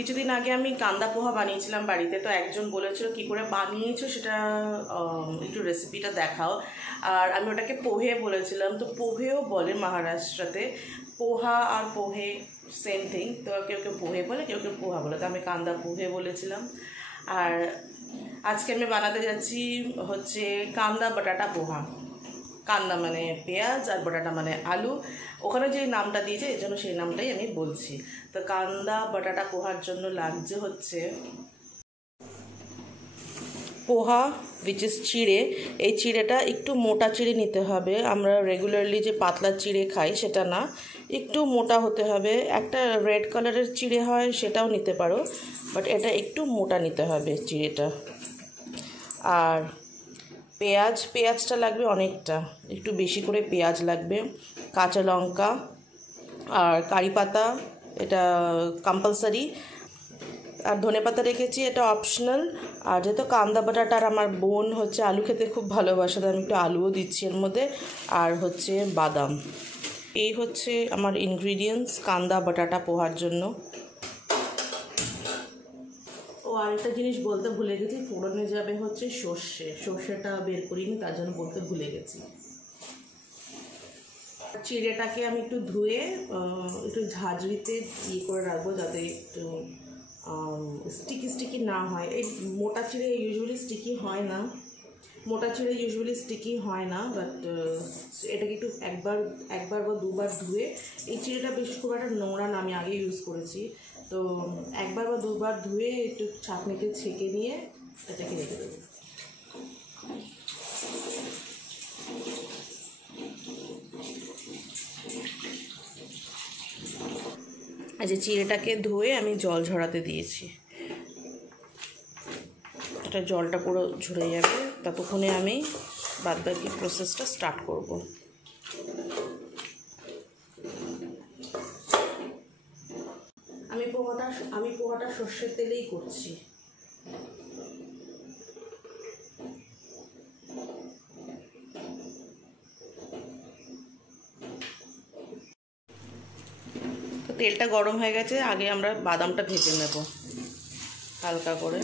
কিছুদিন আগে আমি কান্দা পোহা বানিয়েছিলাম বাড়িতে, তো একজন বলেছিল কি করে বানিয়েছো সেটা একটু রেসিপিটা দেখাও। আর আমি ওটাকে পোহে বলেছিলাম, তো পোহেও বলে মহারাষ্ট্রতে, পোহা আর পোহে সেম থিং। তো কেউ কেউ পোহে বলে, কেউ কেউ পোহা বলে, তো আমি কান্দা পোহে বলেছিলাম। আর আজকে আমি বানাতে যাচ্ছি হচ্ছে কান্দা বাটাটা পোহা। কান্দা মানে পেঁয়াজ আর বাটাটা মানে আলু, ওখানে যে নামটা দিয়েছে এই জন্য সেই নামটাই আমি বলছি। তো কান্দা বাটাটা পোহার জন্য লাগছে হচ্ছে পোহা উইচ ইজ চিড়ে। এই চিড়েটা একটু মোটা চিড়ে নিতে হবে, আমরা রেগুলারলি যে পাতলা চিড়ে খাই সেটা না, একটু মোটা হতে হবে। একটা রেড কালারের চিড়ে হয় সেটাও নিতে পারো, বাট এটা একটু মোটা নিতে হবে চিড়েটা। আর পেঁয়াজটা লাগবে অনেকটা, একটু বেশি করে পেঁয়াজ লাগবে, কাঁচা লঙ্কা আর কারি পাতা, এটা কম্পালসারি। আর ধনেপাতা রেখেছি, এটা অপশনাল। আর যেহেতু কান্দা বাটাটার আমার বোন হচ্ছে আলু খেতে খুব ভালোবাসে, তো আমি একটু আলুও দিচ্ছি এর মধ্যে। আর হচ্ছে বাদাম। এই হচ্ছে আমার ইনগ্রিডিয়েন্টস কান্দা বাটাটা পোহার জন্য। ও আরেকটা জিনিস বলতে ভুলে গেছি, ফোড়নে যাবে হচ্ছে সর্ষেটা বের করিনি, তার জন্য বলতে ভুলে গেছি। চিড়েটাকে আমি একটু ধুয়ে একটু ঝাঁঝরিতে করে রাখবো, যাতে একটু স্টিকি না হয়। এই মোটা চিড়ে ইউজুয়ালি স্টিকি হয় না, বাট এটাকে একটু একবার বা দুবার ধুয়ে, এই চিড়েটা বেশ খুব একটা নোংরা না, আমি আগে ইউজ করেছি, তো একবার বা দুবার ধুয়ে একটু ছাঁকনিতে ছেঁকে নিয়ে এটাকে রেখে দেবো। যে চিড়েটাকে ধুয়ে আমি জল ঝরাতে দিয়েছি, এটা জলটা পুরো ঝরে যাবে, ততক্ষণে আমি বাদবাকি প্রসেসটা স্টার্ট করব। আমি পোহাটা সর্ষের তেলেই করছি। তো তেলটা গরম হয়ে গেছে, আগে আমরা বাদামটা ভেজে নেব হালকা করে।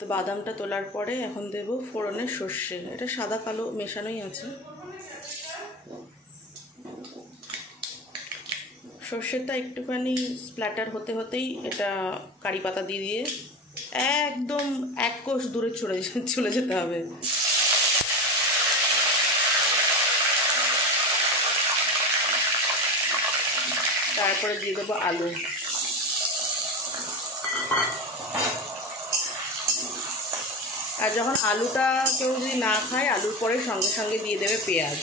তো বাদামটা তোলার পরে এখন দেব ফোড়নে সর্ষে, এটা সাদা কালো মেশানোই আছে। সর্ষেটা একটুখানি স্প্ল্যাটার হতেই এটা কারি পাতা দিয়ে একদম এক কোষ দূরে চলে যেতে হবে। তারপরে দিয়ে দেবো আলু। আর যখন আলুটা কেউ যদি না খায়, আলুর পরে সঙ্গে সঙ্গে দিয়ে দেবে পেঁয়াজ।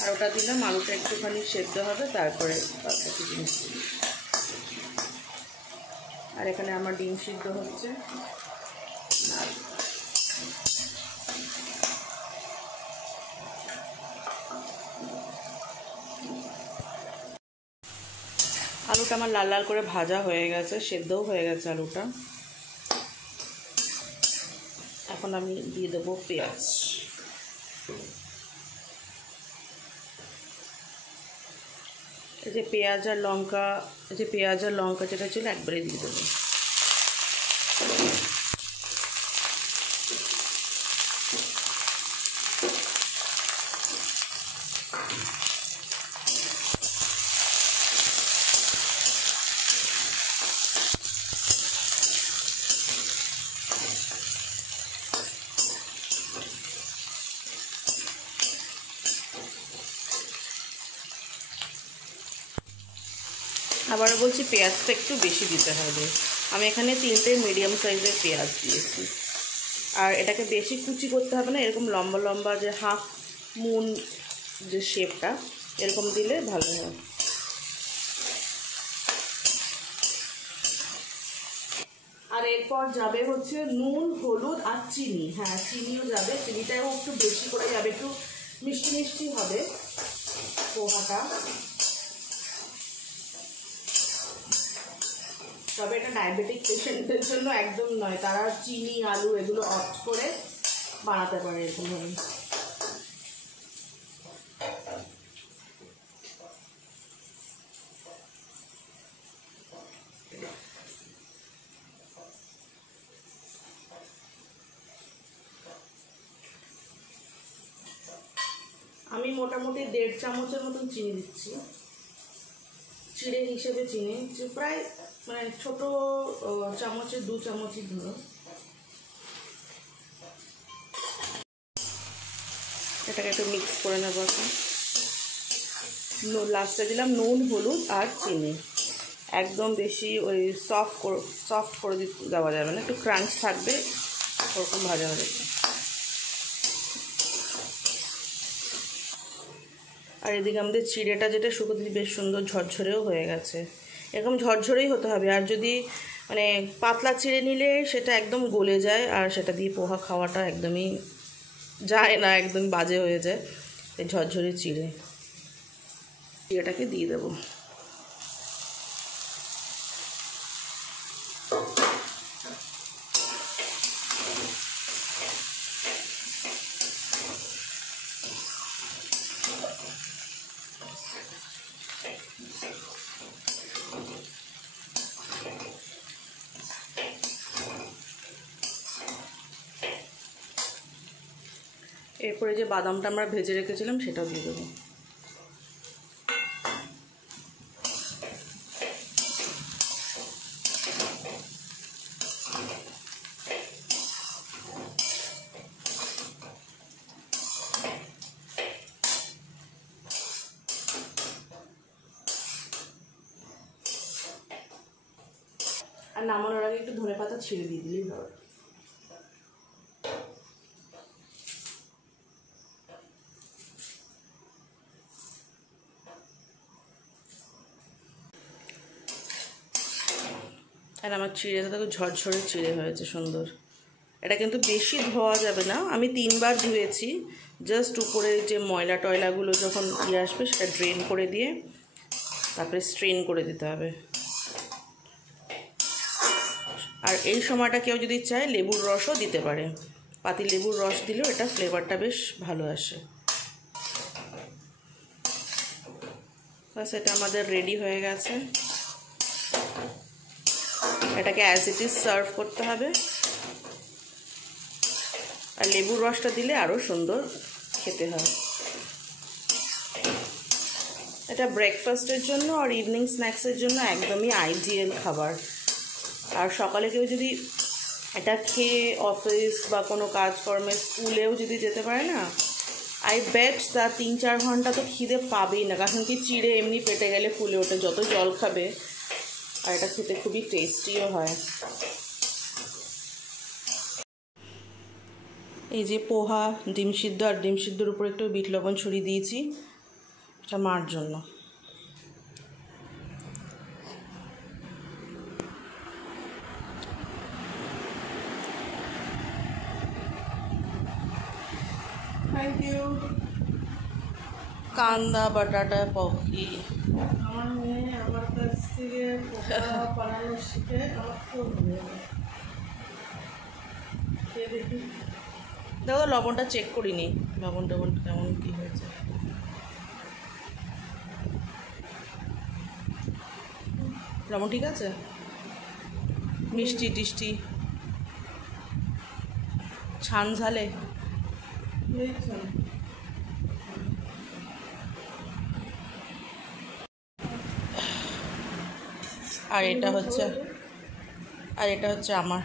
আর ওটা দিলাম, আলুটা একটুখানি সেদ্ধ হবে, তারপরে বাকি জিনিস। আর এখানে আমার ডিম সিদ্ধ হচ্ছে। আলুটা আমার লাল লাল করে ভাজা হয়ে গেছে, সেদ্ধও হয়ে গেছে আলুটা। এখন আমি দিয়ে দেবো পেঁয়াজ। এই যে পেঁয়াজ আর লঙ্কা যেটা ছিল একবারে দিয়ে দেবো। আবারও বলছি পেঁয়াজটা একটু বেশি দিতে হবে। আমি এখানে 3টে মিডিয়াম সাইজের পেঁয়াজ দিয়েছি। আর এটাকে বেশি কুচি করতে হবে না, এরকম লম্বা লম্বা যে হাফ মুন যে শেপটা এরকম দিলে ভালো হয়। আর এরপর যাবে হচ্ছে নুন, হলুদ আর চিনি। হ্যাঁ, চিনিও যাবে, চিনিটাও একটু বেশি করে যাবে, একটু মিষ্টি মিষ্টি হবে পোহাটা। তবে এটা ডায়াবেটিক পেশেন্টদের জন্য একদম নয়, তারা চিনি আলু এগুলো অফ করে বানাতে পারে এরকমভাবে। আমি মোটামুটি 1.5 চামচের মতন চিনি দিচ্ছি, চিড়ে হিসেবে চিনি, প্রায় মানে ছোট চামচে 2 চামচই ধরো। এটাকে একটু মিক্স করে নেবো। লাস্টে দিলাম নুন, হলুদ আর চিনি। একদম বেশি ওই সফট করে দেওয়া যাবে না, একটু ক্রাঞ্চ থাকবে ওরকম ভাজা হবে। আর এদিকে আমাদের চিড়েটা যেটা শুকো দিয়ে বেশ সুন্দর ঝরঝরেও হয়ে গেছে। এরকম ঝরঝরেই হতে হবে। আর যদি মানে পাতলা চিড়ে নিলে সেটা একদম গলে যায়, আর সেটা দিয়ে পোহা খাওয়াটা একদমই যায় না, একদম বাজে হয়ে যায়। এই ঝরঝরে চিড়েটাকে দিয়ে দেবো। এরপরে যে বাদামটা আমরা ভেজে রেখেছিলাম সেটাও দিয়ে দেবো। আর নামানোর আগে একটু ধনেপাতা ছিঁড়ে দিয়ে দিলেই হবে। আর আমার চিড়েটা দেখো ঝরঝরে চিড়ে হয়েছে সুন্দর। এটা কিন্তু বেশি ধোয়া যাবে না, আমি 3 বার ধুয়েছি। জাস্ট উপরে যে ময়লা টয়লাগুলো যখন আসবে সেটা ড্রেন করে দিয়ে তারপরে স্ট্রেন করে দিতে হবে। আর এই সময়টা কেউ যদি চায় লেবুর রসও দিতে পারে, পাতি লেবুর রস দিলেও এটা ফ্লেভারটা বেশ ভালো আসে। বাস, এটা আমাদের রেডি হয়ে গেছে। এটাকে অ্যাজ ইট ইজ সার্ভ করতে হবে। আর লেবুর রসটা দিলে আরও সুন্দর খেতে হয়। এটা ব্রেকফাস্টের জন্য আর ইভিনিং স্ন্যাক্সের জন্য একদমই আইডিয়াল খাবার। আর সকালে কেউ যদি এটা খেয়ে অফিস বা কোনো কাজকর্মে স্কুলেও যদি যেতে পারে না, আই বেট তার 3-4 ঘন্টা তো খিদে পাবেই না, কারণ কি চিড়ে এমনি পেটে গেলে ফুলে ওঠে যত জল খাবে। আর এটা খেতে খুবই টেস্টিও হয়। এই যে পোহা, ডিম সিদ্ধ, আর ডিম সিদ্ধর উপর একটু বিট লবণ ছড়িয়ে দিয়েছি, এটা মার জন্য। Thank you. কান্দা বাটাটা পকি আমার মেয়ে আমার কাছ থেকে পোহা বানানো শিখে আমার খুব ভালো লাগে। দেখি দেখো লবণটা চেক করিনি, লবণ টবণ কেমন কী হয়েছে। লবণ ঠিক আছে, মিষ্টি টিষ্টি ছান ঝালে। আর এটা হচ্ছে আমার